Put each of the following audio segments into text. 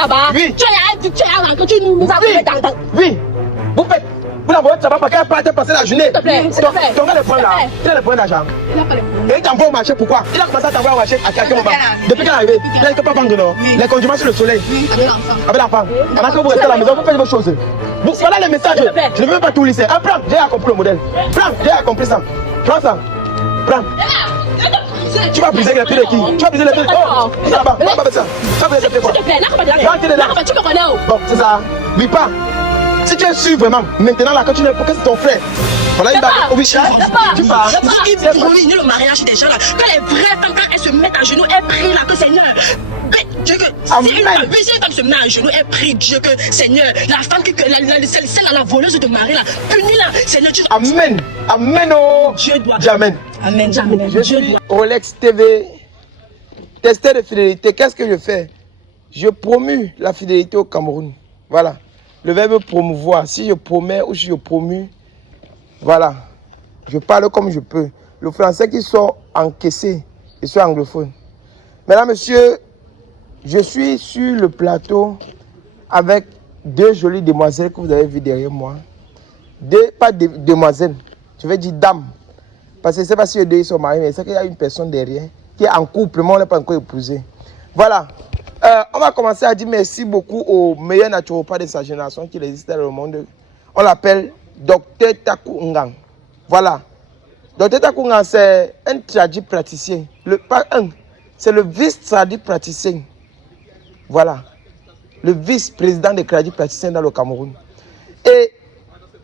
là-bas. Oui. Tu as que tu nous as fait dans. Oui. Vous faites. Vous n'envoyez pas parce qu'elle peut passer la journée. S'il te plaît. Ton gars le prend là. Tu as le point d'argent. Il n'a pas le problème. Et il t'envoie au marché, pourquoi? Il a commencé à t'envoyer au marché à quel moment? Depuis qu'elle est arrivée, il n'a pas vendre, non? Les condiments sur le soleil. Avec l'enfant. Avec l'enfant. Pendant que vous restez à la maison, vous faites vos choses. Voilà les messages. Je ne veux pas tout lisser. Prends, j'ai compris le modèle. Prends, j'ai compris ça. Prends ça. Prends. Tu vas briser les pieds de qui? Tu vas briser les pieds de qui? Oh, c'est là-bas. Tu vas briser ça. Tu vas briser les pieds de quoi? S'il te plaît, tu me connais. Bon, c'est ça. Oui, pas. Si tu es sûr vraiment, maintenant là, quand tu n'es pas, c'est ton frère. Voilà, il va au Bichard. Tu pars. Il veut ruiner le mariage des gens là. Quand les vraies femmes, quand elles se mettent à genoux, elles prient là que Seigneur. Dieu que si une femme se met à genoux, elle prie Dieu que Seigneur, la femme qui celle la voleuse de Marie là, punis-la, Seigneur. Amen. Amen. Oh. Dieu doit. Amen. Amen. Amen. Je suis Rolex TV, testeur de fidélité. Qu'est-ce que je fais? Je promue la fidélité au Cameroun. Voilà. Le verbe promouvoir. Si je promets ou si je promue, voilà. Je parle comme je peux. Le français qui sort encaissé, je suis anglophone. Mesdames, messieurs, je suis sur le plateau avec deux jolies demoiselles que vous avez vues derrière moi. Pas demoiselles, je vais dire dames. Parce que je ne sais pas si les deux sont mariés, mais c'est qu'il y a une personne derrière qui est en couple, mais on n'est pas encore épousé. Voilà. On va commencer à dire merci beaucoup au meilleur naturopathe de sa génération qui existe dans le monde. On l'appelle Dr Taku Ngang. Voilà. Dr Taku Ngang, c'est un traduit praticien. C'est le vice-traduit praticien. Voilà. Le vice-président des traduits praticiens dans le Cameroun. Et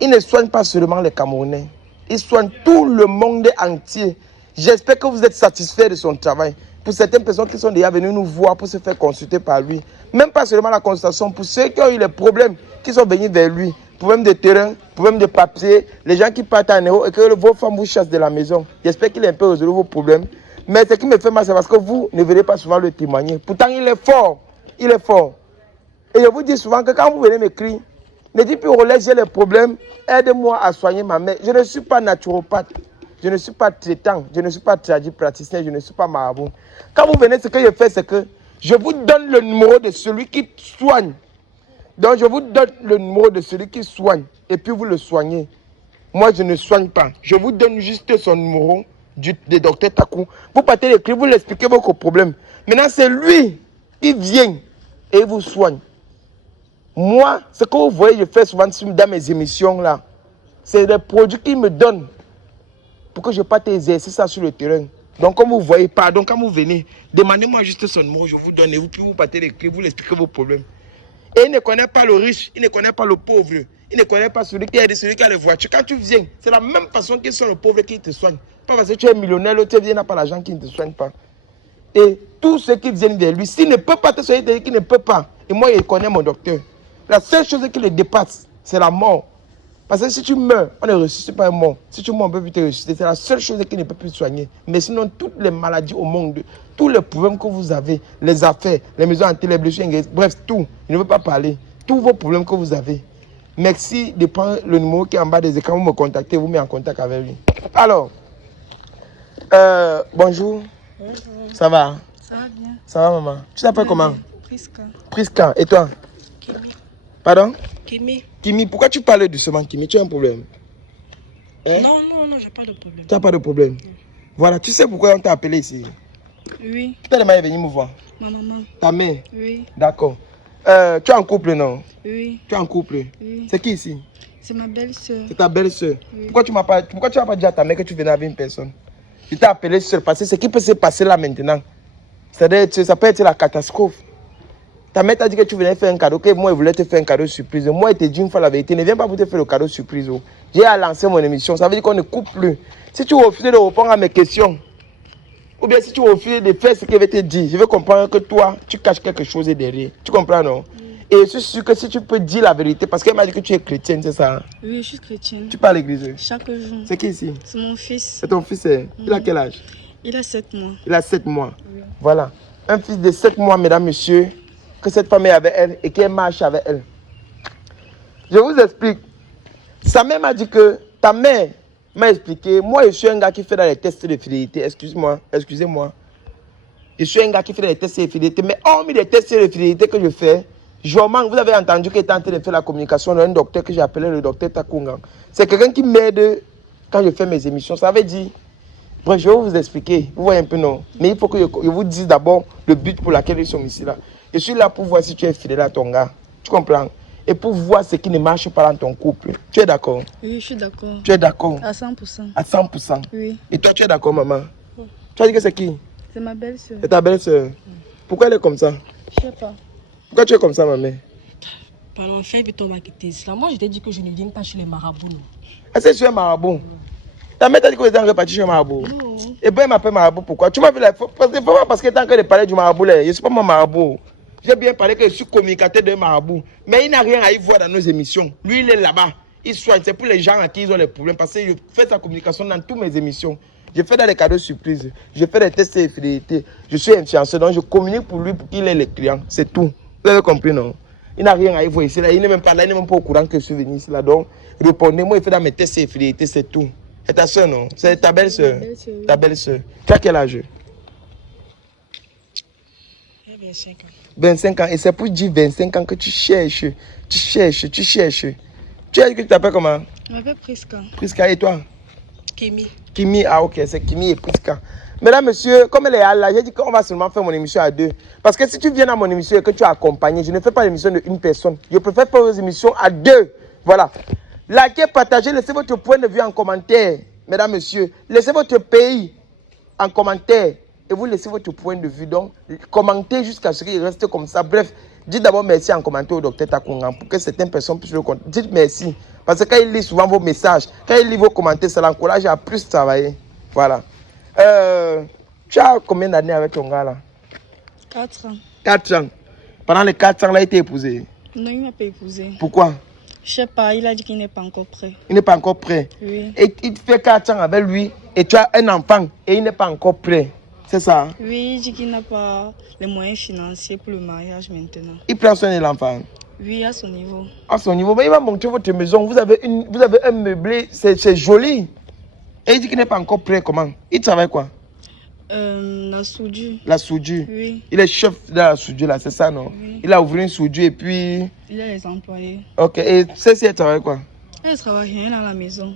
il ne soigne pas seulement les Camerounais. Il soigne tout le monde entier. J'espère que vous êtes satisfaits de son travail. Pour certaines personnes qui sont déjà venues nous voir pour se faire consulter par lui. Même pas seulement la consultation, pour ceux qui ont eu les problèmes, qui sont venus vers lui. Problème de terrain, problème de papier, les gens qui partent en héros et que vos femmes vous chassent de la maison. J'espère qu'il a un peu résolu vos problèmes. Mais ce qui me fait mal, c'est parce que vous ne venez pas souvent le témoigner. Pourtant, il est fort. Il est fort. Et je vous dis souvent que quand vous venez m'écrire, ne dites plus Rolex, j'ai les problèmes, aide-moi à soigner ma mère. Je ne suis pas naturopathe. Je ne suis pas traitant, je ne suis pas traduit praticien, je ne suis pas marabout. Quand vous venez, ce que je fais, c'est que je vous donne le numéro de celui qui soigne. Donc, je vous donne le numéro de celui qui soigne. Et puis, vous le soignez. Moi, je ne soigne pas. Je vous donne juste son numéro du docteur Taku. Vous partez l'écrire, vous lui expliquez vos problèmes. Maintenant, c'est lui qui vient et il vous soigne. Moi, ce que vous voyez, je fais souvent dans mes émissions, là, c'est des produits qu'il me donne pour que je parte exercer ça sur le terrain. Donc, comme vous voyez, pardon, quand vous venez, demandez-moi juste son numéro, je vous donne et puis vous partez l'écrire, vous lui expliquez vos problèmes. Et il ne connaît pas le riche, il ne connaît pas le pauvre, il ne connaît pas celui qui a les voitures. Quand tu viens, c'est la même façon qu'ils sont le pauvre qui te soigne. Pas parce que tu es millionnaire, l'autre vient n'a pas l'argent qui ne te soigne pas. Et tous ceux qui viennent vers lui, s'il ne peut pas te soigner, qu'il ne peut pas. Et moi, il connaît mon docteur. La seule chose qui le dépasse, c'est la mort. Parce que si tu meurs, on ne ressuscite pas un mort. Si tu meurs, on ne peut plus te ressusciter. C'est la seule chose qui ne peut plus soigner. Mais sinon, toutes les maladies au monde, tous les problèmes que vous avez, les affaires, les maisons hantées, les blessures, bref, tout, il ne veut pas parler. Tous vos problèmes que vous avez. Merci de prendre le numéro qui est en bas des écrans, vous me contactez, vous mettez en contact avec lui. Alors, bonjour. Bonjour. Ça va? Ça va bien. Ça va, maman? Tu t'appelles comment? Priska. Priska. Et toi? Kimi. Pardon? Kimi. Kimi, pourquoi tu parles doucement, Kimi? Tu as un problème? Hein? Non, j'ai pas de problème. Tu n'as pas de problème? Voilà, tu sais pourquoi on t'a appelé ici? Oui. Tu es venu me voir? Ma maman. Ta mère? Oui. D'accord. Tu es en couple, non? Oui. Tu es en couple? Oui. C'est qui ici? C'est ma belle-sœur. C'est ta belle-sœur? Oui. Pourquoi tu n'as pas dit à ta mère que tu venais avec une personne? Je t'ai appelé seul parce que ce qui peut se passer là maintenant, c'est-à-dire ça peut être la catastrophe. Ta mère t'a dit que tu venais faire un cadeau, que moi, je voulais te faire un cadeau surprise. Moi, je t'ai dit une fois la vérité, ne viens pas pour te faire le cadeau surprise. Oh. J'ai lancé mon émission, ça veut dire qu'on ne coupe plus. Si tu refuses de répondre à mes questions, ou bien si tu refuses de faire ce que je vais te dire, je vais comprendre que toi, tu caches quelque chose derrière. Tu comprends, non? Et je suis sûr que si tu peux dire la vérité, parce qu'elle m'a dit que tu es chrétienne, c'est ça? Oui, je suis chrétienne. Tu parles à l'église? Chaque jour. C'est qui ici? C'est mon fils. C'est ton fils, il a quel âge? Il a 7 mois. Il a 7 mois. Oui. Voilà. Un fils de 7 mois, mesdames, messieurs, que cette femme est avec elle et qu'elle marche avec elle. Je vous explique. Sa mère m'a dit que ta mère m'a expliqué. Moi, je suis un gars qui fait dans les tests de fidélité. Excusez-moi. Je suis un gars qui fait des tests de fidélité. Mais hormis les tests de fidélité que je fais, Jorman, vous avez entendu qu'il était en train de faire la communication d'un docteur que j'ai appelé le docteur Takunga. C'est quelqu'un qui m'aide quand je fais mes émissions. Ça veut dire, bref, je vais vous expliquer. Vous voyez un peu, non? Mais il faut que je vous dise d'abord le but pour lequel ils sont ici là. Je suis là pour voir si tu es fidèle à ton gars. Tu comprends? Et pour voir ce qui ne marche pas dans ton couple. Tu es d'accord? Oui, je suis d'accord. Tu es d'accord? À 100%. À 100%. Oui. Et toi, tu es d'accord, maman? Tu as dit que c'est qui? C'est ma belle-sœur. C'est ta belle-sœur. Pourquoi elle est comme ça? Je sais pas. Pourquoi tu es comme ça, maman? Pardon, fais vite ton maquetiste. Là, moi, je t'ai dit que je ne viens pas chez les marabouts. Non. Est-ce que tu es marabout? Ta mère t'a dit que vous êtes reparti chez marabout? Non. Et bien, elle m'appelle marabout. Pourquoi? Tu m'as vu là? Parce que tu es en train de parler du marabout là. Je ne suis pas mon marabout. J'ai bien parlé que je suis communicateur d'un marabout. Mais il n'a rien à y voir dans nos émissions. Lui, il est là-bas. Il soigne. C'est pour les gens à qui ils ont les problèmes. Parce que je fais sa communication dans toutes mes émissions. Je fais dans les cadeaux surprises. Je fais des tests de fidélité. Je suis influenceur. Donc, je communique pour lui pour qu'il ait les clients. C'est tout. Vous avez compris, non? Il n'a rien à y voir ici. Là. Il n'est même pas là. Il n'est même pas au courant que je suis venu ici. Là. Donc, répondez-moi. Il fait dans mes tests de fidélité. C'est tout. C'est ta soeur, non? C'est ta belle-soeur. Ta belle-soeur. Tu as quel âge? 25 ans. 25 ans. Et c'est pour dire 25 ans que tu cherches. Tu cherches. Tu cherches. Tu as dit que tu t'appelles comment? Je m'appelle Priska. Priska. Et toi? Kimi. Kimi. Ah, ok. C'est Kimi et Priska. Mesdames, messieurs, comme elle est là, j'ai dit qu'on va seulement faire mon émission à deux. Parce que si tu viens à mon émission et que tu es accompagné, je ne fais pas l'émission d'une personne. Je préfère faire vos émissions à deux. Voilà. Likez, partagez, laissez votre point de vue en commentaire. Mesdames, messieurs, laissez votre pays en commentaire. Et vous laissez votre point de vue. Donc, commentez jusqu'à ce qu'il reste comme ça. Bref, dites d'abord merci en commentaire au docteur Takunga pour que certaines personnes puissent le comprendre. Dites merci. Parce que quand il lit souvent vos messages, quand il lit vos commentaires, ça l'encourage à plus travailler. Voilà. Tu as combien d'années avec ton gars là? 4 ans. 4 ans. Pendant les 4 ans là, il t'a épousé. Non, il m'a pas épousé. Pourquoi? Je sais pas, il a dit qu'il n'est pas encore prêt. Il n'est pas encore prêt. Oui. Et il fait 4 ans avec lui et tu as un enfant et il n'est pas encore prêt. C'est ça? Hein? Oui, il dit qu'il n'a pas les moyens financiers pour le mariage maintenant. Il prend soin de l'enfant. Oui, à son niveau. À son niveau. Mais il va montrer votre maison. Vous avez un meublé, c'est joli. Et il dit qu'il n'est pas encore prêt. Comment? Il travaille quoi? La soudure. La soudure. Oui. Il est chef de la soudure là, c'est ça, non? Oui. Il a ouvert une soudure et puis... Il a les employés. Ok, et celle-ci, elle travaille quoi? Elle travaille rien à la maison.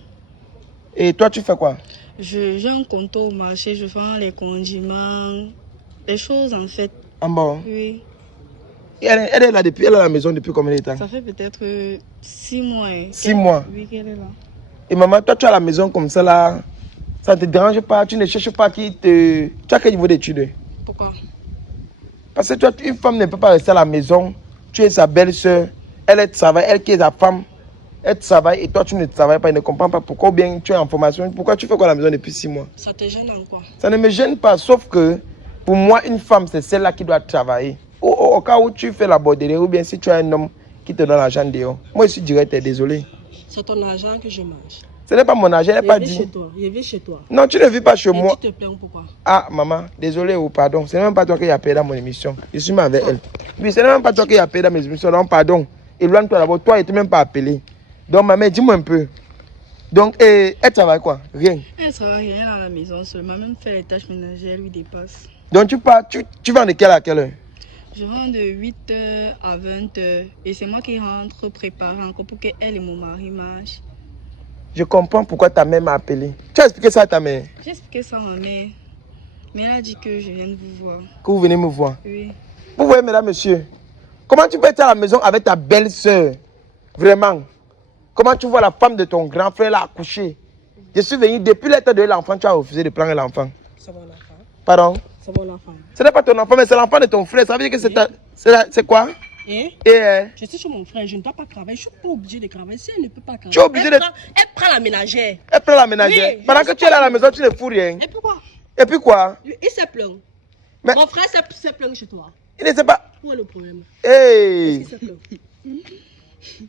Et toi, tu fais quoi? J'ai un comptoir au marché, je vends les condiments, les choses en fait. En bon. Oui. Elle est là depuis, elle est à la maison depuis combien de temps? Ça fait peut-être 6 mois. 6 mois. Oui, qu'elle est là. Et maman, toi, tu es à la maison comme ça là, ça ne te dérange pas, tu ne cherches pas qui te... Tu as quel niveau d'études? Pourquoi? Parce que toi, une femme ne peut pas rester à la maison, tu es sa belle-soeur, elle travaille, elle qui est sa femme, elle travaille et toi tu ne travailles pas, elle ne comprend pas pourquoi bien tu es en formation. Pourquoi tu fais quoi à la maison depuis 6 mois? Ça te gêne en quoi? Ça ne me gêne pas, sauf que pour moi, une femme, c'est celle-là qui doit travailler. Au cas où tu fais la borderie ou bien si tu as un homme qui te donne l'argent dehors. Moi, je suis direct, désolé. C'est ton argent que je mange. Ce n'est pas mon argent, elle n'est pas Je vis dit. chez toi. Je vis chez toi. Non, tu ne vis pas chez Et moi. tu te plains pourquoi? Ah, maman, désolé ou pardon. Ce n'est même pas toi qui as payé dans mon émission. Je suis même avec elle. Oui, ce n'est même pas toi qui as payé dans mes émissions. Non, pardon. Éloigne-toi d'abord. Toi, tu n'es même pas appelé. Donc, maman, dis-moi un peu. Donc, elle travaille quoi? Rien. Elle travaille rien à la maison seulement, même faire les tâches ménagères lui dépasse. Donc, tu vends de quelle à quelle heure? Je rentre de 8h à 20h et c'est moi qui rentre préparer encore pour qu'elle et mon mari marchent. Je comprends pourquoi ta mère m'a appelé. Tu as expliqué ça à ta mère? J'ai expliqué ça à ma mère, mais elle a dit que je viens de vous voir. Que vous venez me voir. Oui. Vous voyez, mesdames, messieurs, comment tu peux être à la maison avec ta belle-sœur? Vraiment. Comment tu vois la femme de ton grand frère là accoucher? Je suis venu depuis l'état de l'enfant, tu as refusé de prendre l'enfant. C'est mon enfant. Pardon? C'est mon enfant. Ce n'est pas ton enfant, mais c'est l'enfant de ton frère. Ça veut dire que c'est quoi? Et Et je suis chez mon frère, je ne dois pas travailler. Je ne suis pas obligée de travailler. Si elle ne peut pas travailler, tu es obligé de... elle prend la ménagère. Elle prend la ménagère. Oui, Pendant que tu es là à la maison, tu ne fous rien. Et pourquoi? Et puis quoi? Il s'est plaint. Mais- Mon frère s'est plaint chez toi. Il ne sait pas. Où est le problème? Hey! Il s'est plaint.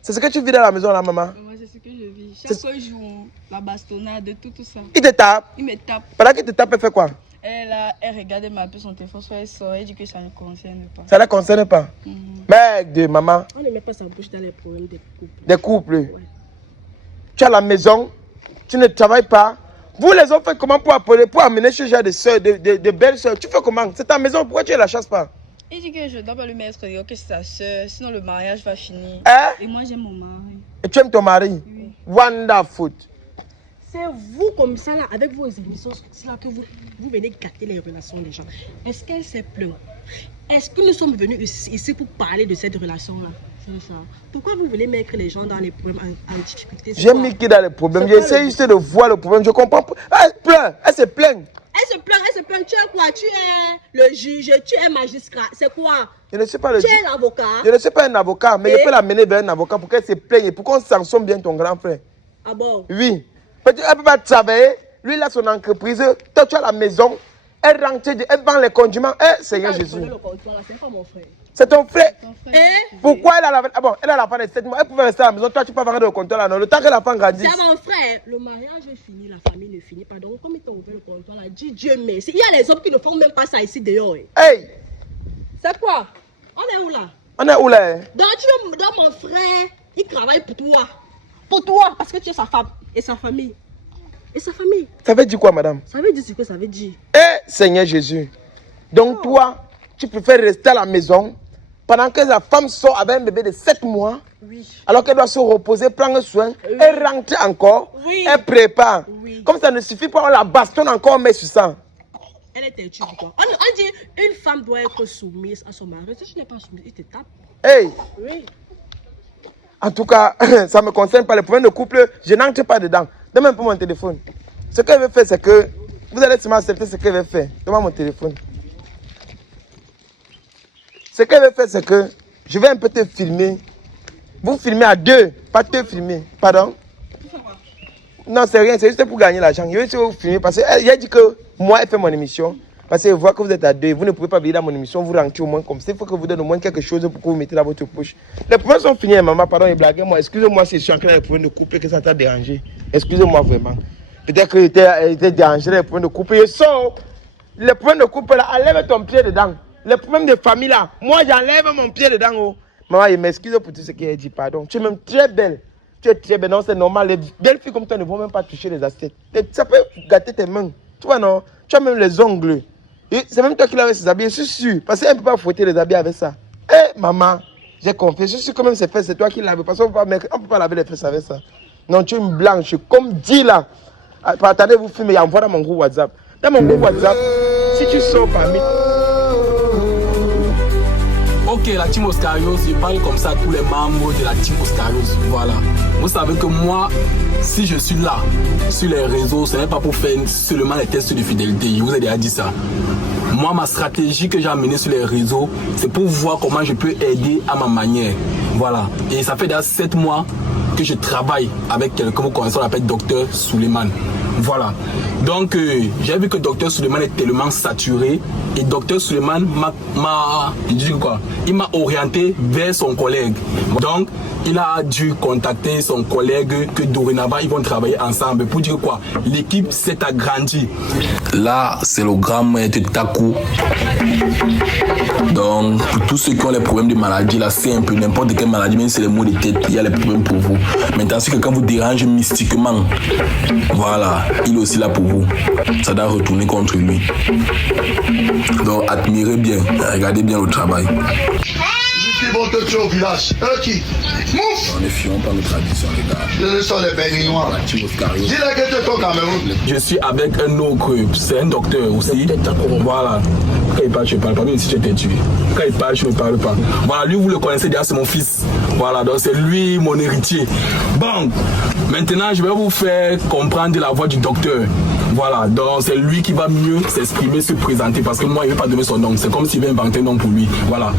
C'est ce que tu vis dans la maison là, maman. Moi, c'est ce que je vis. Chaque jour, la bastonnade, tout ça. Il te tape. Il me tape. Pendant qu'il te tape, elle fait quoi? Elle regarde ma peu son téléphone, soit elle sort, elle dit que ça ne concerne pas. Ça ne la concerne pas. Mec de maman, On ne met pas sa bouche dans les problèmes des couples. des couples. Tu es à la maison, tu ne travailles pas. Vous les autres faites comment pour appeler, pour amener ce genre de soeurs, de belles soeurs? Tu fais comment? C'est ta maison, pourquoi tu ne la chasses pas? Il dit que je dois pas lui mettre dire que c'est sa soeur, sinon le mariage va finir. Hein? Et moi j'aime mon mari. Et tu aimes ton mari? Oui. Wonderful. C'est vous comme ça là, avec vos émissions, c'est là que vous venez gâter les relations des gens. Est-ce qu'elle s'est plainte? Est-ce que nous sommes venus ici pour parler de cette relation-là? C'est ça. Pourquoi vous voulez mettre les gens dans les problèmes en difficulté? J'ai mis qui dans les problèmes? J'essaie juste de voir le problème. Je comprends pas. Elle pleure, elle se plaint. Elle se plaint. Tu es quoi? Tu es le juge, tu es magistrat. C'est quoi? Je ne sais pas le juge. Tu es l'avocat. Je ne suis pas un avocat, mais je peux l'amener vers un avocat pour qu'elle se plaigne, pour qu'on sanctionne bien ton grand frère. Ah bon? Oui. Peut-être elle ne peut pas travailler. Lui, il a son entreprise. Toi, tu as la maison. Elle rentre, elle vend les condiments. Eh, Seigneur Jésus. C'est pas mon frère. C'est ton frère. Eh? Pourquoi elle a la... Ah bon, elle a la fin de 7 mois. Elle pouvait rester à la maison. Toi, tu peux vendre le comptoir là. Non, le temps que la femme grandisse. C'est mon frère. Le mariage est fini, la famille ne finit pas. Donc, comme ils t'ont ouvert le comptoir là, dis Dieu merci. Il y a les hommes qui ne font même pas ça ici dehors. Hey! C'est quoi? On est où là? On est où là? Donc, mon frère, il travaille pour toi. Pour toi, parce que tu es sa femme et sa famille. Et sa famille. Ça veut dire quoi, madame? Ça veut dire ce que ça veut dire. Eh, Seigneur Jésus. Donc, toi, tu préfères rester à la maison pendant que la femme sort avec un bébé de 7 mois. Oui. Alors qu'elle doit se reposer, prendre soin. Oui. Elle rentre encore. Oui. Elle prépare. Oui. Comme ça ne suffit pas, on la bastonne encore, on met sur ça. Elle est têtue, quoi. On dit une femme doit être soumise à son mari. Si tu n'es pas soumise, il te tape. Hey! Oui. En tout cas, ça ne me concerne pas. Les problèmes de couple, je n'entre pas dedans. Donne-moi un peu mon téléphone. Ce qu'elle veut faire, c'est que vous allez seulement accepter ce qu'elle veut faire. Donne-moi mon téléphone. Ce qu'elle veut faire, c'est que je vais un peu te filmer. Vous filmez à deux, pas te filmer. Pardon? Non, c'est rien, c'est juste pour gagner l'argent. Je vais juste vous filmer parce qu'elle a dit que moi, elle fait mon émission. Parce qu'elle voit que vous êtes à deux. Vous ne pouvez pas venir dans mon émission, vous rentrez au moins comme ça. Il faut que vous donne au moins quelque chose pour que vous mettez dans votre poche. Les problèmes sont finis, maman. Pardon, et blaguez-moi. Excusez-moi si je suis en train de problèmes de couple et que ça t'a dérangé. Excusez-moi vraiment. Peut-être que j'étais dérangé, les problèmes de couple. Et so, les problèmes de couple là, enlève ton pied dedans. Les problèmes de famille là, moi j'enlève mon pied dedans. Oh. Maman, je m'excuse pour tout ce qu'elle a dit, pardon. Tu es même très belle. Tu es très belle, non, c'est normal. Les belles filles comme toi ne vont même pas toucher les assiettes. Ça peut gâter tes mains. Tu vois, non? Tu as même les ongles. C'est même toi qui laves ses habits, je suis sûr. Parce qu'elle ne peut pas frotter les habits avec ça. Eh, maman, j'ai confiance. Je suis quand même ses fesses, c'est toi qui laves. Parce qu'on ne peut pas laver les fesses avec ça. Non, tu es une blanche, comme dit là. Attendez, vous filmez, envoie dans mon groupe WhatsApp. Dans mon groupe WhatsApp, si tu sors parmi... Ok, la team Oscarios, je parle comme ça à tous les membres de la team Oscarios. Voilà. Vous savez que moi, si je suis là, sur les réseaux, ce n'est pas pour faire seulement les tests de fidélité. Je vous ai déjà dit ça. Moi, ma stratégie que j'ai amenée sur les réseaux, c'est pour voir comment je peux aider à ma manière. Voilà. Et ça fait déjà 7 mois que je travaille avec quelqu'un, vous connaissez, on l'appelle Dr Suleiman. Voilà. Donc, j'ai vu que Dr Suleiman est tellement saturé et Dr Suleiman il m'a orienté vers son collègue. Donc, il a dû contacter son collègue que dorénavant, ils vont travailler ensemble. Pour dire quoi? L'équipe s'est agrandie. Là, c'est le grand maître Taku. Donc, pour tous ceux qui ont les problèmes de maladie, là, c'est un peu n'importe quelle maladie, même si c'est les maux de tête, il y a les problèmes pour vous. Maintenant, si quelqu'un vous dérange mystiquement, voilà, il est aussi là pour vous. Ça doit retourner contre lui. Donc, admirez bien, regardez bien le travail. Qui vont te tuer au village? Qui? Mouf! On ne fions pas nos traditions, les gars. Ce sont les Béninois. Dis-le que tu es au Cameroun. Je suis avec un autre, c'est un docteur aussi. Voilà. Quand il parle, je ne parle pas, même si tu es tué. Quand il parle, je ne parle pas. Voilà, lui, vous le connaissez déjà, c'est mon fils. Voilà, donc c'est lui mon héritier. Bon, maintenant, je vais vous faire comprendre la voix du docteur. Voilà, donc c'est lui qui va mieux s'exprimer, se présenter, parce que moi, il ne veut pas donner son nom. C'est comme s'il veut inventer un nom pour lui. Voilà.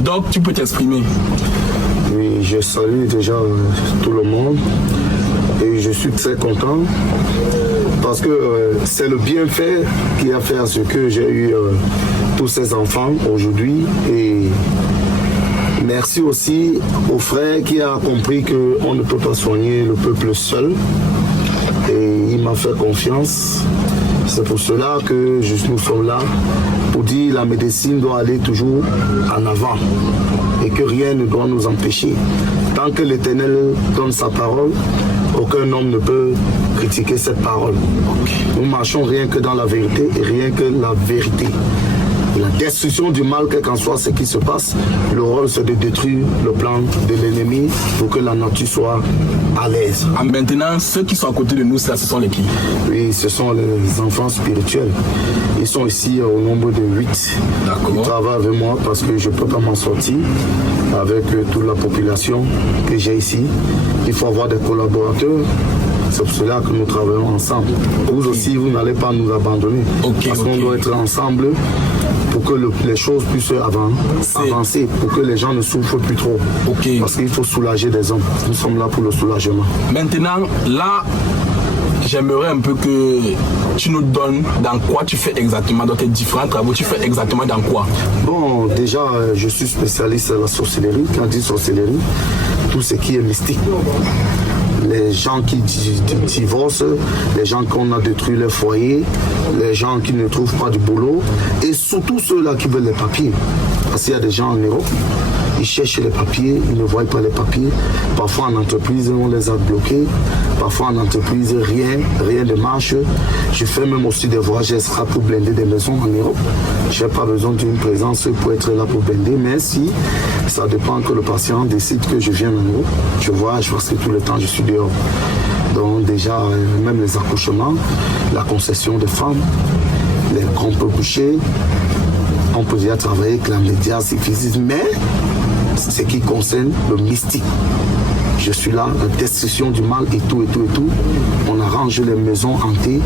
Donc, tu peux t'exprimer. Oui, je salue déjà tout le monde et je suis très content parce que c'est le bienfait qui a fait à ce que j'ai eu tous ces enfants aujourd'hui et merci aussi au frère qui a compris qu'on ne peut pas soigner le peuple seul et il m'a fait confiance. C'est pour cela que nous sommes là pour dire que la médecine doit aller toujours en avant et que rien ne doit nous empêcher. Tant que l'Éternel donne sa parole, aucun homme ne peut critiquer cette parole. Nous marchons rien que dans la vérité et rien que la vérité. la destruction du mal, quel qu'en soit ce qui se passe. Le rôle, c'est de détruire le plan de l'ennemi pour que la nature soit à l'aise. Maintenant, ceux qui sont à côté de nous, ça, ce sont les qui? Oui, ce sont les enfants spirituels. Ils sont ici au nombre de 8. D'accord. Ils travaillent avec moi parce que je ne peux pas m'en sortir avec toute la population que j'ai ici. Il faut avoir des collaborateurs. C'est pour cela que nous travaillons ensemble. Vous aussi, vous n'allez pas nous abandonner. Parce qu'on doit être ensemble pour que les choses puissent avancer, pour que les gens ne souffrent plus trop. Parce qu'il faut soulager des hommes. Nous sommes là pour le soulagement. Maintenant, là, j'aimerais un peu que tu nous donnes dans quoi tu fais exactement, dans tes différents travaux, tu fais exactement dans quoi? Bon, déjà, je suis spécialiste de la sorcellerie. Quand on dit sorcellerie, tout ce qui est mystique. Les gens qui divorcent, les gens qu'on a détruit leur foyer, les gens qui ne trouvent pas du boulot, et surtout ceux-là qui veulent les papiers. Parce qu'il y a des gens en Europe, ils cherchent les papiers, ils ne voient pas les papiers. Parfois en entreprise, on les a bloqués. Parfois en entreprise, rien ne marche. Je fais même aussi des voyages extra pour blinder des maisons en Europe. Je n'ai pas besoin d'une présence pour être là pour blinder, mais si ça dépend que le patient décide que je viens en Europe, je voyage parce que tout le temps je suis dehors. Donc déjà, même les accouchements, la concession de femmes, les grompes bouchées, on peut déjà travailler avec la médias physique, mais ce qui concerne le mystique. Je suis là, la destruction du mal et tout. On arrange les maisons hantées,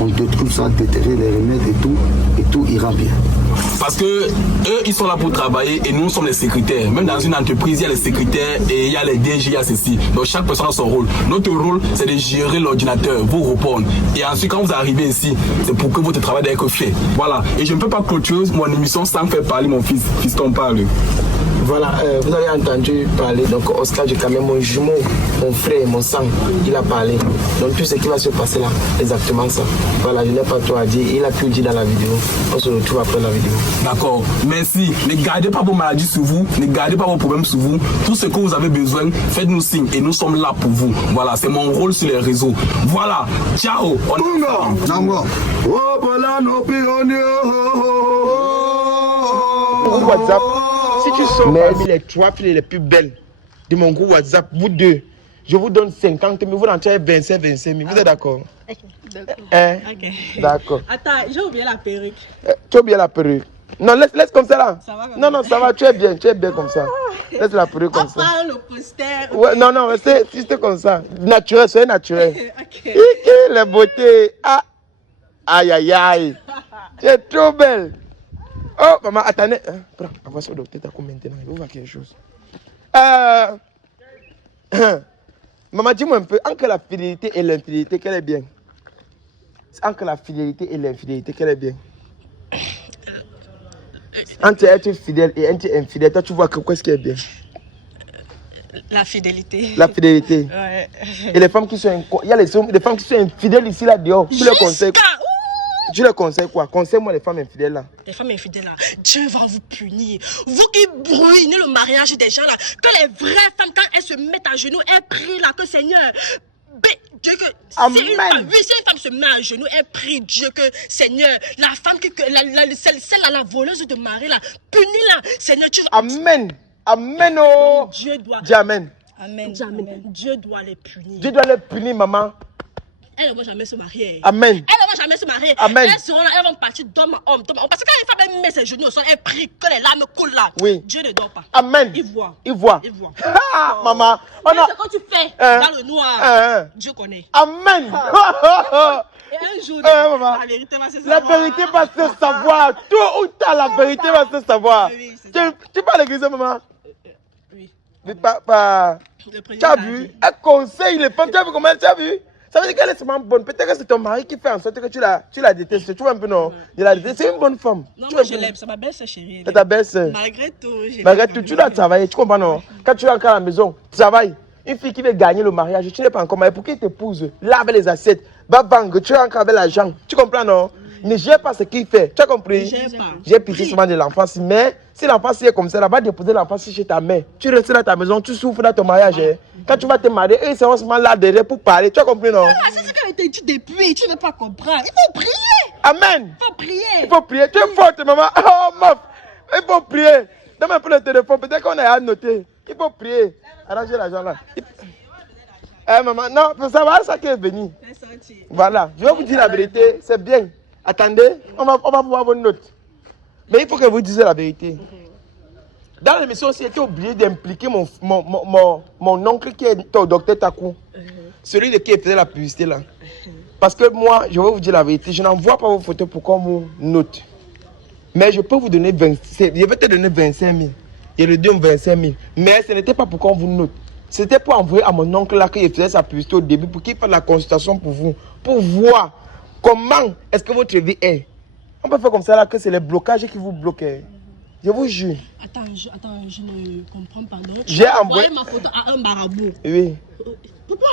on détruit ça, déterrer les remèdes et tout ira bien. Parce que eux, ils sont là pour travailler et nous sommes les secrétaires. Même dans une entreprise, il y a les secrétaires et il y a les DG, il y a ceci. Donc chaque personne a son rôle. Notre rôle, c'est de gérer l'ordinateur, vous répondre. Et ensuite, quand vous arrivez ici, c'est pour que votre travail doit être fait. Voilà. Et je ne peux pas clôturer mon émission sans faire parler mon fils. Fiston parle. Voilà, vous avez entendu parler, donc Oscar Djekame, mon jumeau, mon frère, mon sang, il a parlé. Donc tout ce qui va se passer là, exactement ça. Voilà, je n'ai pas tout à dire, il a tout dit dans la vidéo. On se retrouve après la vidéo. D'accord, merci. Ne gardez pas vos maladies sur vous, ne gardez pas vos problèmes sur vous. Tout ce que vous avez besoin, faites-nous signe et nous sommes là pour vous. Voilà, c'est mon rôle sur les réseaux. Voilà, ciao. WhatsApp. Si tu sors parmi les 3 filles les plus belles de mon groupe WhatsApp, vous deux, je vous donne 50 000, vous en tirez 25 000. Vous êtes d'accord? D'accord. Attends, j'ai oublié la perruque. Tu as oublié la perruque? Non, laisse comme ça là. Ça va comme non, ça va, tu es bien comme ça. Laisse la perruque comme ça. Enfin, le poster. Ouais, non, c'est comme ça. Naturel, soyez naturel. Les beautés. Ah. Aïe. Tu es trop belle. Oh, maman, attendez. Prends, envoie ça au docteur, t'as combien maintenant? Il va voir quelque chose. Maman, dis-moi un peu, entre la fidélité et l'infidélité, quelle est bien? Entre la fidélité et l'infidélité, quelle est bien? Entre être fidèle et être infidèle, toi, tu vois qu'est-ce qui est bien? La fidélité. La fidélité. Ouais. Et les femmes qui sont... Il y a les femmes qui sont infidèles ici, là, dehors. Tu les conseilles. Tu les conseilles quoi? Conseille-moi les femmes infidèles là. Les femmes infidèles là, Dieu va vous punir. Vous qui ruinez le mariage des gens là, que les vraies femmes, quand elles se mettent à genoux, elles prient là, que Seigneur, Dieu que... Si une femme se met à genoux, elle prie Dieu que Seigneur, la femme, celle à la voleuse de Marie là, punis-la. Seigneur, tu vas... Amen. Amen oh. Donc, Dieu doit... Dis amen. Amen. Dieu doit les punir. Dieu doit les punir, maman. Elles ne vont jamais se marier. Amen. Elles ne vont jamais se marier. Amen. Elles seront là, elles vont partir d'homme à homme. Parce que quand une femme met ses genoux au sol, elle prie que les larmes coulent là. Oui. Dieu ne dort pas. Amen. Il voit. Ah, maman. Mais ce que tu fais dans le noir, Dieu connaît. Amen. Et un jour, la vérité va se savoir. La vérité va se savoir. Tout ou tard, la vérité va se savoir. Oui, tu parles de l'église, maman? Oui. Mais pas. Tu as vu? Elle conseille les femmes. Tu as vu comment elle t'a vu? Ça veut dire qu'elle est vraiment bonne. Peut-être que c'est ton mari qui fait en sorte que tu la détestes. Tu vois un peu, non? C'est une bonne femme. Non, moi je l'aime. C'est ma belle-sœur chérie. C'est ta belle-sœur. Malgré tout, tu dois travailler. Tu comprends, non? Quand tu rentres à la maison, tu travailles. Une fille qui veut gagner le mariage, tu n'es pas encore marié. Pour qu'elle t'épouse, lave les assiettes, va vendre, tu rentres avec l'argent. Tu comprends, non? Ne gère pas ce qu'il fait. Tu as compris? Gère pas. J'ai pitié seulement de l'enfant. Mais si l'enfant est comme ça, va déposer l'enfant chez ta mère. Tu restes dans ta maison, tu souffres dans ton mariage. Hein. Quand tu vas te marier, ils seront seulement là derrière pour parler. Tu as compris, non? Ah, c'est ce que tu dis depuis. Tu ne veux pas comprendre. Il faut prier. Amen. Il faut prier. Il faut prier. Tu es forte, maman. Oh, meuf. Il faut prier. Donne-moi un peu le téléphone. Peut-être qu'on a à noter. Il faut prier. Arrangez l'argent là. Maman, non, ça va, ça qui est venu. Voilà. Je vais vous dire la vérité. C'est bien. Attendez. On va voir vos notes. Mais il faut que vous disiez la vérité. Dans l'émission aussi, j'étais obligé d'impliquer mon oncle qui est au docteur Takou. Celui de qui faisait la publicité là. Parce que moi, je vais vous dire la vérité. Je n'envoie pas vos photos pour qu'on vous note. Mais je peux vous donner 25 000. Je vais te donner 25 000. Et le donne 25 000. Mais ce n'était pas pour qu'on vous note. C'était pour envoyer à mon oncle là qui faisait sa publicité au début pour qu'il fasse la consultation pour vous. Pour voir comment est-ce que votre vie est. On peut faire comme ça là que c'est les blocages qui vous bloquent. Je vous jure. Attends, je ne comprends pas. J'ai envoyé ma photo à un marabout. Oui. Pourquoi?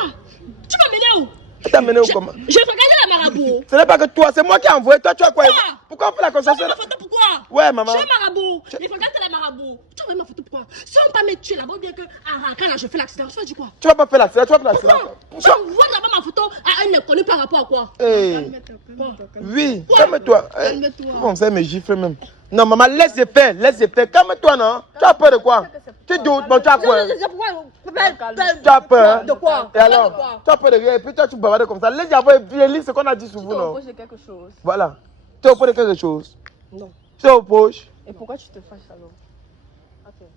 Tu m'as mené où? Tu t'as mené où comment? Je regardais la marabout. Ce n'est pas que toi, c'est moi qui ai envoyé. Toi, tu as quoi? Pourquoi on fait la consultation? Ma photo pourquoi? Ouais, maman. Je suis un marabout. Je regarde la marabout. Tu as envoyé ma photo pourquoi? Si on ne pas me tuer là-bas, bien que quand là je fais l'accident, tu vas dire quoi? Tu vas pas faire l'accident, tu vas faire l'accident. Tu envoies là-bas ma photo à un inconnu par rapport à quoi? Oui, calme-toi. Bon, ça me gifle même. Non, maman, laisse-les faire, Calme-toi, non? Tu as peur de quoi? Tu doutes, bon, tu as quoi? Tu as peur? De quoi? Et alors? Tu as peur de rien, et puis toi, tu bavardes comme ça. Laisse-les avoir lire ce qu'on a dit sur vous, non? Tu te reproches de quelque chose. Voilà. Tu es au point de quelque chose? Non. Tu es au poche? Et pourquoi tu te fâches alors? Ok.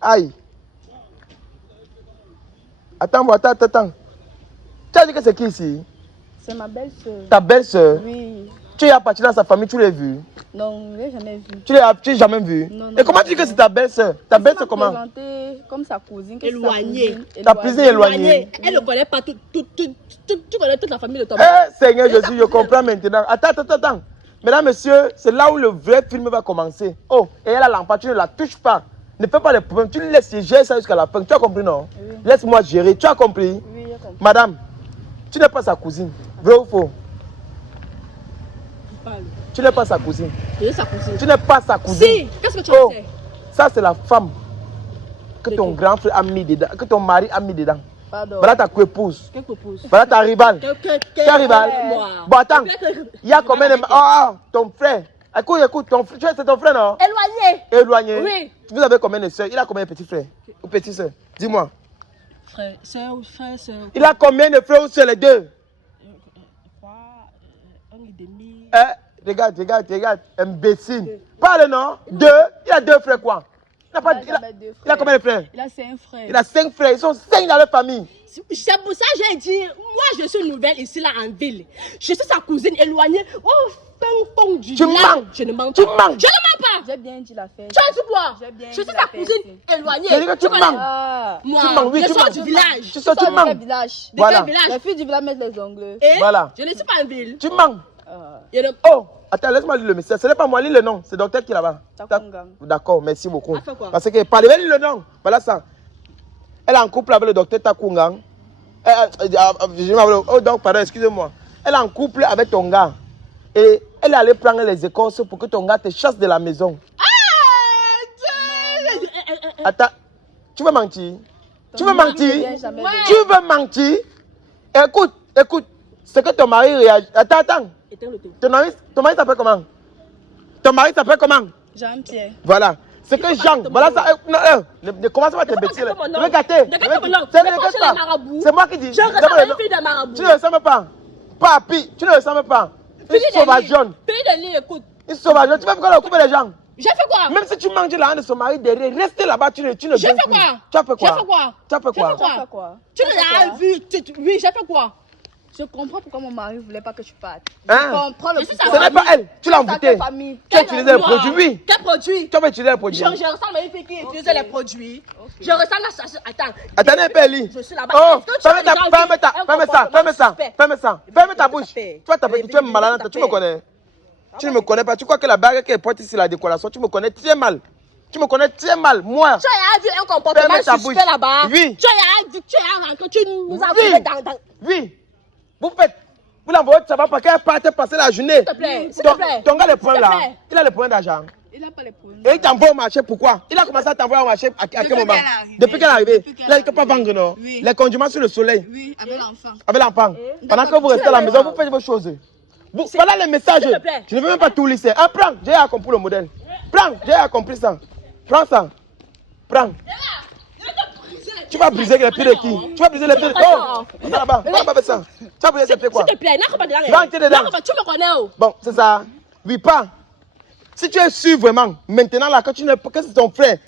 Aïe. Attends. Tu as dit que c'est qui ici? C'est ma belle-sœur. Ta belle-sœur? Oui. Tu es appartenu dans sa famille, tu l'as vu? Non, je l'ai jamais vu. Tu l'as jamais vu? Non, Et comment tu dis que c'est ta belle-sœur? Ta belle-sœur comment? Comme sa cousine. Éloignée. Ta cousine éloignée. Elle ne connaît pas tu connais toute la famille de ton Eh, Seigneur Jésus, je comprends maintenant. Attends. Mesdames, messieurs, c'est là où le vrai film va commencer. Oh, et elle a l'emploi, tu ne la touches pas. Ne fais pas les problèmes, tu laisses gérer ça jusqu'à la fin. Tu as compris, non? Oui. Laisse-moi gérer, tu as compris? Oui, j'ai compris. Madame, tu n'es pas sa cousine. Vrai ou faux? Tu n'es pas sa cousine. Je suis sa cousine. Tu n'es pas sa cousine. Si, qu'est-ce que tu as fait? Ça c'est la femme que ton grand frère a mis dedans, que ton mari a mis dedans. Pardon. Voilà ta co-épouse. Quelle propose? Voilà ta rivale. Ta rivale. Bon, attends. Il y a combien de... Oh, ton frère. Écoute, c'est ton frère, non? Éloigné. Oui. Vous avez combien de soeurs? Il a combien de petits frères ou petites soeurs? Dis-moi. Frère, sœur. Il a combien de frères ou soeurs, les deux? 1 et demi. Regarde, imbécile. Parle, non? 2. Il a 2 frères, quoi? Il a combien de frères? Il a 5 frères. Il a 5 frères. Ils sont 5 dans leur famille. C'est pour ça que j'ai dit, moi je suis nouvelle ici là en ville. Je suis sa cousine éloignée. Oh, fin du Tu village. mens. Je ne mens pas. Tu mens. Je ne mens pas. J'ai bien dit l'affaire. Tu as dit quoi? Je suis sa cousine éloignée. Je dis que tu connais? mens. Ah. Moi, Tu mens, oui, je tu sors mens. du village. Tu sors, tu de mens. quel village? De Voilà. quel village? Les filles du village mettent les ongles. Et Voilà. je ne suis pas en ville. Tu mens. Et donc, Oh, attends, laisse-moi lire le message. Ce n'est pas moi, lis le nom. C'est le docteur qui est là-bas. Takungang. D'accord, merci beaucoup. Ah, fait quoi? Parce que, parlez, lis le nom. Voilà ça. Elle est en couple avec le docteur Takungang. Oh, donc, pardon, excusez-moi. Elle est en couple avec ton gars. Et elle est allée prendre les écorces pour que ton gars te chasse de la maison. Attends, tu veux mentir? Tu veux mentir? Tu veux mentir? Écoute. C'est que ton mari réagit. Attends. éteins le tout. Ton mari s'appelle comment? Ton mari s'appelle comment? Jean-Pierre. Voilà. C'est que Jean, voilà ça. Ne commence pas à te bêtiser. Je vais gâter. C'est moi qui dis. Je ressemble à une fille de marabout. Tu ne ressembles pas. Papi, tu ne ressembles pas. Une sauvageonne. Pays de lit, écoute. Une sauvageonne. Tu vas faire quoi couper les gens? J'ai fait quoi? Même si tu manges la hand de son mari derrière, restez là-bas, tu ne J'ai fait quoi? Tu as fait quoi? J'ai fait quoi? Tu as fait J'ai fait quoi? quoi? Tu l'as vu? Oui, j'ai fait quoi? Je comprends pourquoi mon mari ne voulait pas que tu partes. Hein? Je comprends le Je suis pourquoi. Ce n'est pas elle. Tu l'as invitée. Tu as utilisé les Moi? produits, oui. Quel produit? Tu as utilisé les produits. Je ressemble à une fille qui utilisait les produits. Je ressemble à ça. Attends. Attendez un peu, Eli. Je suis là-bas. Oh, Est-ce que tu as déjà vu un comportement suspect? Ferme ta bouche. Tu es malade, tu me connais. Tu ne me connais pas. Tu crois que la bague qui est portée ici, la décoration, tu me connais très mal. Tu me connais très mal, moi. Tu as vu un comportement suspect là-bas? Oui. Tu as rentré, tu nous as vu dans... Oui. Vous faites. Vous l'envoyez, ça va pas qu'elle parte passer la journée. S'il te plaît, s'il te plaît. Ton gars, le point S'il te là. plaît. Il a le point d'argent. Il n'a pas les points. Et il t'envoie au marché, pourquoi? Il a commencé à t'envoyer au marché à quel moment? Depuis qu'elle est arrivée. Là, il ne peut pas vendre, non? Oui. Les condiments sur le soleil. Oui, avec l'enfant. Avec l'enfant. Pendant que vous restez à la maison, vous faites vos choses. Voilà les messages. S'il te plaît. Je ne veux même pas tout lisser. Ah, prends, j'ai compris le modèle. Prends, j'ai compris ça. Prends ça. Prends. Tu vas briser les pieds de qui? Tu vas briser les pieds de qui? Oh, va là-bas, va là-bas avec ça. Tu vas briser les pieds quoi? S'il te plaît, n'a pas de Tu vas entrer dedans. Tu me connais où? Bon, c'est ça. Oui, pas. Si tu es sûr vraiment, maintenant là, quand tu n'es pas, que c'est ton frère.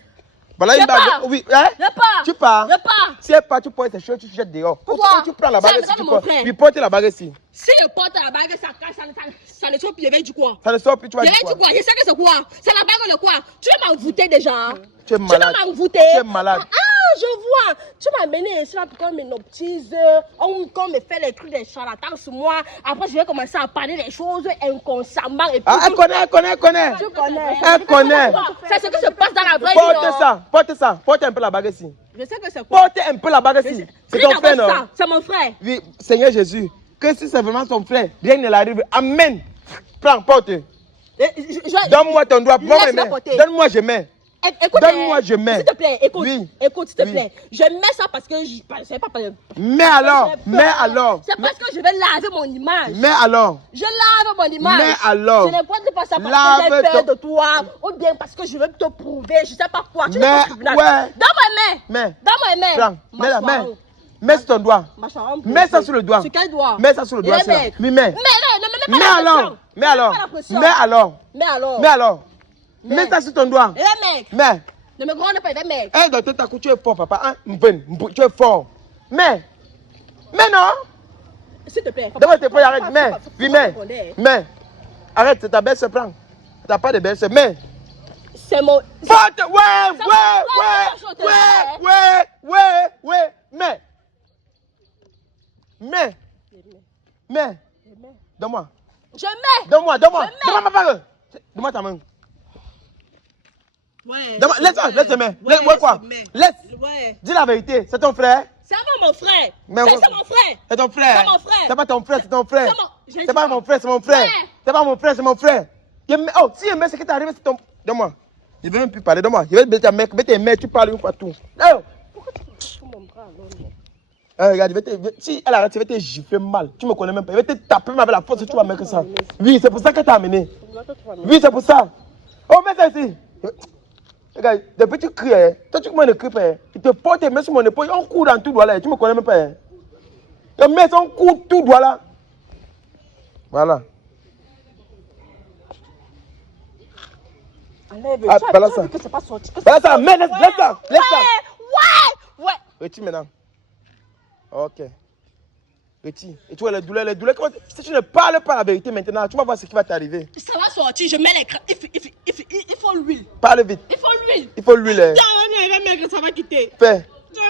Voilà, il pars. Oui, hein? Je pars. Tu pars. Je pars. Si elle part, tu portes tes choses, tu jettes dehors. Pourquoi? Ou tu prends la bague C'est ici, la tu bague de mon portes. frère. Oui, porte la bague ici. Si je porte la bague, ça ne sort plus, je vais du quoi? Ça ne sort plus, tu vas Je dire vais quoi? du quoi? Je sais que c'est quoi? C'est la bague de quoi? Tu vas m'envoûter déjà. Hein? Tu es malade. Tu vas m'envoûter. Tu es malade. Ah, je vois. Tu m'as amené ici là pour qu'on m'hypnotise, qu'on me fait les trucs des charlatans sur moi. Après, je vais commencer à parler des choses inconsciemment. Et puis, Ah, elle connaît, elle connaît, elle connaît. tu connais. Elle connaît. C'est ce qui se passe dans la vraie vie. Porte ça, porte ça. Porte un peu la bague ici. Je sais que c'est quoi? Porte un peu la bague ici. C'est ton frère, non? C'est mon frère. Oui, Seigneur Jésus, que si c'est vraiment ton frère, rien ne l'arrive. Amen. Prends, porte. Donne-moi ton doigt. Laisse-le porter. Donne-moi, je mets. Écoute, Donne-moi, je mets. S'il te plaît, écoute. Oui. Écoute, s'il te Oui. plaît. Je mets ça parce que je ne sais pas. Mais alors, mais alors. C'est parce que je vais laver mon image. Mais alors. Je lave mon image. Mais alors. Je ne peux pas ça parce Lave que j'ai peur ton- de toi. Ou bien parce que je veux te prouver. Je ne sais pas quoi. Tu Mais, veux pas au tribunal. ouais. Donne-moi une main. Mais. Donne-moi une main. Prends. Mets la main. Mâchoire. Mets sur ton doigt. Mâchoire. Mets ça sur le doigt. Sur quel doigt? Mets ça sur le doigt. Et c'est là. mec. Oui, mets. Mais Mais la alors. pression. Mais alors. Mets pas la pression. Mais alors. Mais alors. Mais alors. Mais. Mets ça sur ton doigt. Eh mec. Mais. Ne me gronde pas, eh mec. Eh, docteur Takou, tu es fort, papa. Hein? Tu es fort. Mais non. S'il te plaît. D'abord, tu peux arrêter. Mais. Arrête, c'est ta belle-sœur, prends. T'as pas de belle-sœur. Mais. C'est mon. Porte. Ça Ouais. Mais. Donne-moi. Je mets. Donne-moi ma bague. Donne-moi ta main. Ouais. Laisse ta main. Ouais, Laisse quoi? Laisse. Ouais. Dis la vérité. C'est ton frère? C'est pas mon frère. Mais C'est mon frère. C'est ton frère. C'est mon frère. C'est pas ton frère, c'est ton frère. C'est mon- j'ai C'est pas dit- mon frère, c'est mon frère. Ouais. C'est pas mon frère, c'est mon frère. Oh, si il met ce qui t'est arrivé, c'est ton. Donne-moi. Je ne vais même plus parler. Donne-moi. Je vais te ta mère, tes mères, tu parles une fois tout. Oh. Regarde, si elle arrête, je vais te gifler mal. Tu me connais même pas. Je vais te taper avec la force si tu vas mettre que ça. Oui, c'est pour ça que t'as amené. Oui, c'est pour ça. Oh, mets ça ici. Regarde, depuis que tu cries, hein. Toi tu commences à crier, hein. Il te porte tes mains sur mon épaule, on court dans tout droit là, tu me connais même pas. Hein. Il met son coup tout droit là. Voilà. Enlève. Ah, Tu as voilà vu ça. que c'est pas sorti. Voilà ça, mais laisse ça. Ouais. Retire maintenant. Ok. Retire. Et tu vois les douleurs. Si tu ne parles pas la vérité maintenant, tu vas voir ce qui va t'arriver. Ça va sortir, je mets l'écran. Il faut l'huile. Parle vite. Il faut l'huile. Il faut l'huile. Hein. Ça va quitter. Fais. Tu vas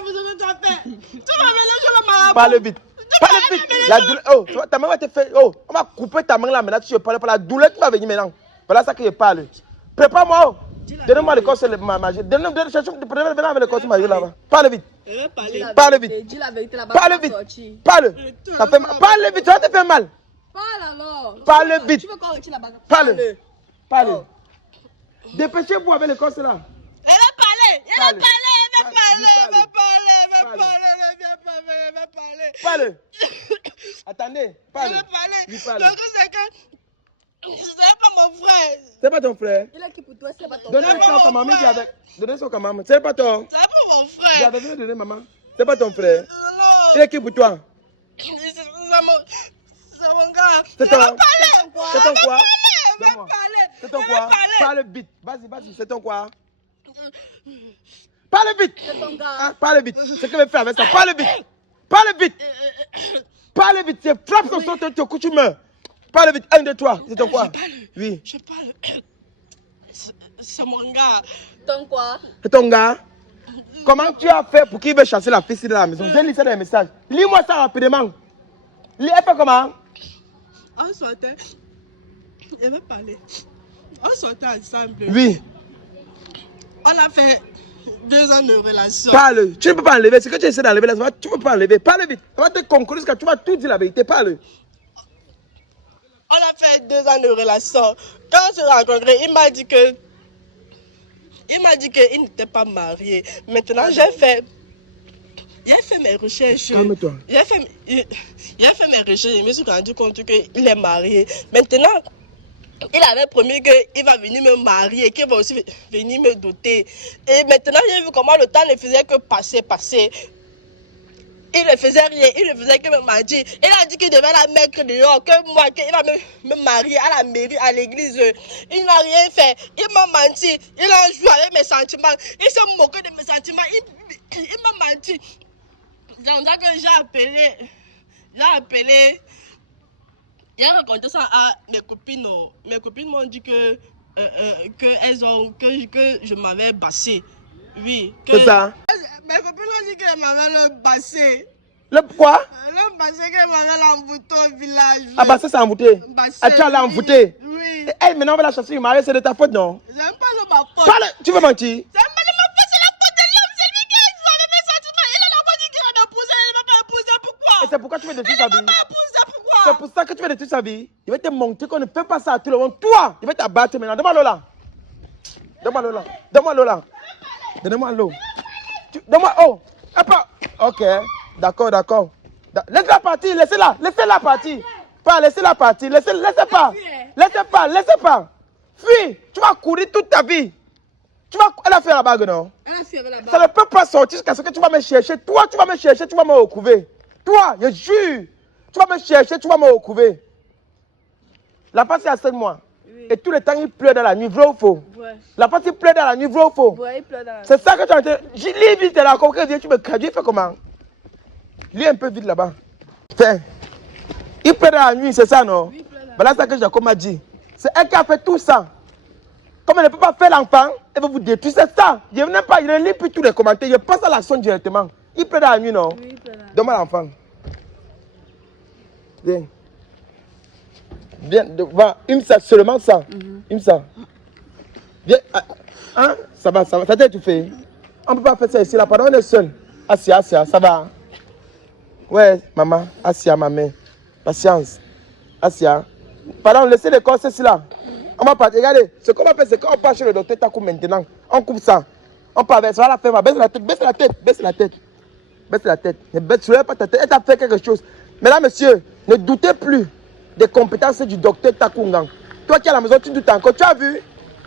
faire. Tu vas mélanger le marabout. Parle vite. Parle vite. La douleur. Oh, ta main va te faire. Oh, on va couper ta main là maintenant. Tu ne parles pas. La douleur qui va venir maintenant. Voilà ça que je parle. Prépare-moi. Oh. Donne-moi le corps sur ma magie. Donne-moi avec le corps sur ma magie là-bas. Parle vite. Parle vite. Dis la vérité là-bas. Parle vite. Parle. Ça fait mal. Parle vite. Ça va te faire mal. Parle alors. Parle vite. Tu veux qu'on retire la bague? Parle. Parle. Dépêchez-vous avec le corps là. Elle va parler. Elle va parler. Parle. Attendez. Parle. Oui, parle. Le truc c'est que c'est pas mon frère. C'est pas ton frère. Il est qui pour toi? C'est pas ton Donnez ça au maman qui est avec. Donnez ça au maman. C'est pas ton. C'est pas mon J'ai frère. avec vous donner maman. C'est pas ton frère. Non. Il est qui pour toi? C'est mon gars. C'est ton. Elle C'est ton quoi? va Donne-moi. parler. C'est ton Elle quoi? va parler. Parle vite. Vas-y. C'est ton quoi? Parle vite. C'est ton gars. Ah, parle vite. C'est ce que je vais faire avec ça. Parle vite. Parle vite. Parle vite. C'est frappe ton son, tu couches, tu meurs. Parle vite. 1, 2, 3. C'est ton quoi? Oui. Je parle. C'est mon gars. Ton quoi? C'est ton gars? Comment tu as fait pour qu'il veut chasser la fille de la maison? J'ai lu ça dans les messages. Lis-moi ça rapidement. Elle fait comment? On sortait. Elle va parler. On sortait ensemble. Oui. On a fait 2 ans de relation. Parle. Tu ne peux pas enlever. Ce que tu essaies d'enlever là, tu ne peux pas enlever. Parle vite. Ça va te conclure jusqu'à tu vas tout dire la vérité. Parle. fait 2 ans de relation. Quand on s'est rencontrés, il m'a dit qu'il n'était pas marié. Maintenant, j'ai fait mes recherches. Calme-toi. J'ai fait mes recherches. Je me suis rendu compte qu'il est marié. Maintenant, il avait promis qu'il va venir me marier, qu'il va aussi venir me doter. Et maintenant, j'ai vu comment le temps ne faisait que passer. Il ne faisait rien, il ne faisait que me mentir. Il a dit qu'il devait la mettre dehors, qu'il va me marier à la mairie, à l'église. Il n'a rien fait. Il m'a menti. Il a joué avec mes sentiments. Il s'est moqué de mes sentiments. Il m'a menti. C'est comme ça que j'ai appelé. J'ai raconté ça à mes copines. Mes copines m'ont dit que je m'avais bassé. Oui. C'est ça. Mes copines ont dit qu'elles m'avaient bassé. Le quoi? Le bassé qu'elles m'avaient embouté au village. Ah, bassé, c'est embouté. Ah, tu as l'embouté. Oui. Et elle, maintenant, on va la chasser du mariage, c'est de ta faute, non? C'est pas de ma faute. Parle, tu veux mentir? C'est pas de ma faute, c'est la faute de l'homme. C'est lui qui a joué avec mes sentiments. Il a d'abord dit qu'il va m'épouser. Il ne m'a pas épousé. Pourquoi? Et c'est pourquoi tu veux détruire sa vie? Il ne m'a pas épousé. Pourquoi? C'est pour ça que tu veux détruire sa vie. Il va te montrer qu'on ne fait pas ça à tout le monde. Toi, il va t'abattre maintenant. Donne-moi l'eau là. Donne-moi l'eau là. Donne-moi l'eau là. Donne-moi l'eau. Donne-moi l'eau. Ok. D'accord. Laissez-la partir. Laissez-la partir. Pas, laissez-la partir. Laissez pas. Laissez pas. Fuis. Tu vas courir toute ta vie. Elle a fait la bague, non? Ça ne peut pas sortir jusqu'à ce que tu vas me chercher. Toi, tu vas me chercher, tu vas me recouvrir. Toi, je jure. Tu vas me chercher, tu vas me recouvrir. La femme, c'est à 7 mois. Oui. Et tout le temps, il pleure dans la nuit, vrai ou faux? Ouais. La femme, il pleure dans la nuit, vrai ou faux? Ouais, il pleure dans la nuit. C'est ça que tu as dit. Lis vite là, comme que tu me crées, fais comment? Lis un peu vite là-bas. Tiens. Il pleure dans la nuit, c'est ça, non? Oui, voilà ça que Jacob m'a dit. C'est elle qui a fait tout ça. Comme elle ne peut pas faire l'enfant, elle va vous détruire. C'est ça. Je ne lis plus tous les commentaires. Je passe à l'action directement. Il pleure dans la nuit, non? Oui, il pleure dans la nuit. Donne-moi l'enfant. Viens. Va, Imsa, seulement ça. Imsa. Viens. Hein? Ça va, ça t'a étouffé. On ne peut pas faire ça ici, là, pendant on est seul. Assia, ça va. Ouais, maman, Assia, ma mère. Patience. Assia. Pardon, laissez les corps, c'est là. On va partir. Regardez, ce qu'on va faire, c'est qu'on part chez le docteur Takou maintenant. On coupe ça. On part vers ça, la ferme. Baisse la tête. Ne soulève pas ta tête. Elle t'a fait quelque chose. Mesdames, messieurs, ne doutez plus des compétences du docteur Takungang. Toi qui es à la maison, tu doutes encore. Tu as vu?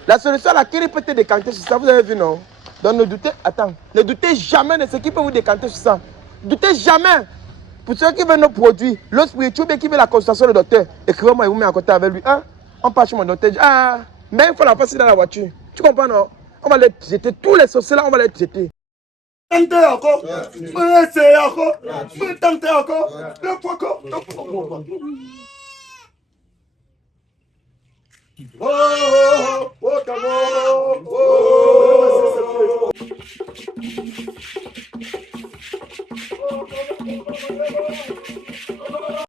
La solution à laquelle il peut te décanter sur ça, vous avez vu, non? Donc ne doutez jamais de ce qui peut vous décanter sur ça. Doutez jamais. Pour ceux qui veulent nos produits, l'autre spirituel qui veut la consultation du docteur, écrivez-moi et vous mettez en contact avec lui. Hein? On part chez mon docteur. Ah, mais il faut la passer dans la voiture. Tu comprends, non? On va les jeter. Tous les sorciers là, on va les jeter. Tentez encore. Essayez encore. Tentez encore. Le fois encore. Oh,